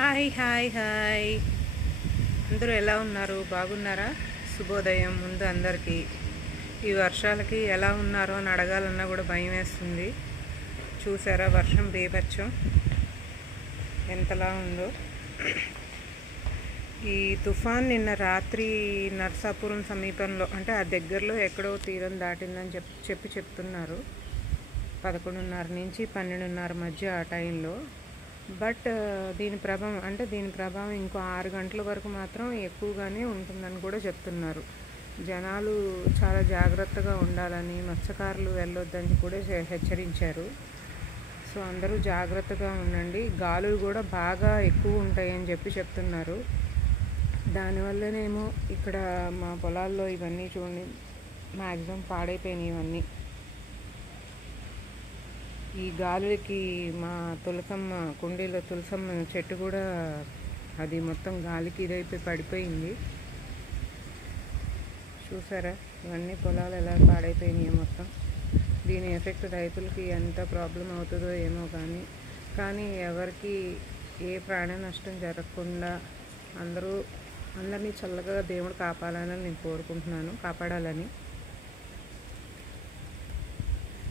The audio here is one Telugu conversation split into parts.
హాయ్ హాయ్ హాయ్ అందరూ ఎలా ఉన్నారు? బాగున్నారా? శుభోదయం ముందు అందరికీ. ఈ వర్షాలకి ఎలా ఉన్నారో అని అడగాలన్నా కూడా భయం వేస్తుంది. చూసారా వర్షం బీభత్సం ఎంతలా ఉందో. ఈ తుఫాన్ నిన్న రాత్రి నర్సాపురం సమీపంలో, అంటే ఆ దగ్గరలో ఎక్కడో తీరం దాటిందని చెప్తున్నారు. 11:30 నుంచి 12:30 మధ్య ఆ టైంలో. బట్ దీని ప్రభావం ఇంకో 6 గంటల వరకు మాత్రం ఎక్కువగానే ఉంటుందని కూడా చెప్తున్నారు. జనాలు చాలా జాగ్రత్తగా ఉండాలని, మత్స్యకారులు వెళ్ళొద్దని కూడా హెచ్చరించారు. సో అందరూ జాగ్రత్తగా ఉండండి. గాలులు కూడా బాగా ఎక్కువ ఉంటాయని చెప్తున్నారు. దానివల్లనేమో ఇక్కడ మా పొలాల్లో ఇవన్నీ చూడండి మ్యాక్సిమం పాడైపోయినాయి. ఇవన్నీ ఈ గాలులకి మా తులసమ్మ కుండీలో తులసమ్మ చెట్టు కూడా అది మొత్తం గాలికి ఇదైపోయి పడిపోయింది. చూసారా ఇవన్నీ పొలాలు ఎలా పాడైపోయినాయి మొత్తం. దీని ఎఫెక్ట్ రైతులకి ఎంత ప్రాబ్లం అవుతుందో ఏమో కానీ ఎవరికి ఏ ప్రాణ నష్టం జరగకుండా అందరినీ చల్లగా దేవుడు కాపాడాలని నేను కోరుకుంటున్నాను, కాపాడాలని.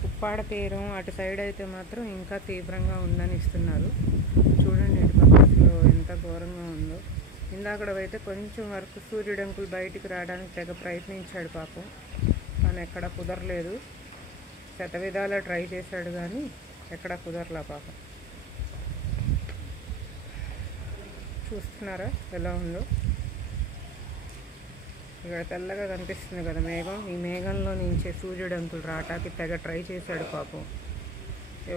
ఉప్పాడ తీరం అటు సైడ్ అయితే మాత్రం ఇంకా తీవ్రంగా ఉందని ఇస్తున్నారు. చూడండి ఇటు పక్కలో ఎంత ఘోరంగా ఉందో. ఇందాకడైతే కొంచెం వరకు సూర్యుడంకులు బయటికి రావడానికి తెగ ప్రయత్నించాడు పాపం, కానీ ఎక్కడా కుదరలేదు. శతవిధాలా ట్రై చేశాడు కానీ ఎక్కడా కుదరలా పాపం. చూస్తున్నారా ఎలా ఉందో. ఇక్కడ తెల్లగా కనిపిస్తుంది కదా మేఘం. ఈ మేఘంలో నుంచే సూర్యుడంకులు రావటానికి తెగ ట్రై చేశాడు పాపం.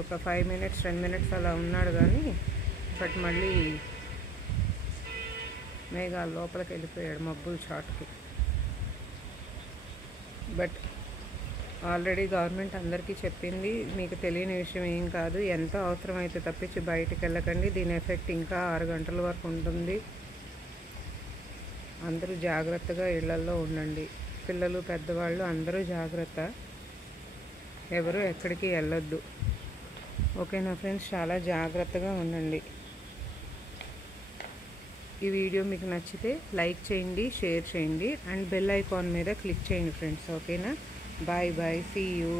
ఒక 5 మినిట్స్ 10 మినిట్స్ అలా ఉన్నాడు కానీ బట్ మళ్ళీ మేఘాల లోపలికి వెళ్ళిపోయాడు మబ్బుల చాటుకి. బట్ ఆల్రెడీ గవర్నమెంట్ అందరికీ చెప్పింది, మీకు తెలియని విషయం ఏం కాదు. ఎంతో అవసరమైతే తప్పించి బయటికి వెళ్ళకండి. దీని ఎఫెక్ట్ ఇంకా 6 గంటల వరకు ఉంటుంది. అందరూ జాగ్రత్తగా ఇళ్లల్లో ఉండండి. పిల్లలు పెద్దవాళ్ళు అందరూ జాగ్రత్త. ఎవరు ఎక్కడికి వెళ్ళొద్దు. ఓకేనా ఫ్రెండ్స్? చాలా జాగ్రత్తగా ఉండండి. ఈ వీడియో మీకు నచ్చితే లైక్ చేయండి, షేర్ చేయండి అండ్ బెల్ ఐకాన్ మీద క్లిక్ చేయండి ఫ్రెండ్స్. ఓకేనా? Bye bye, see you.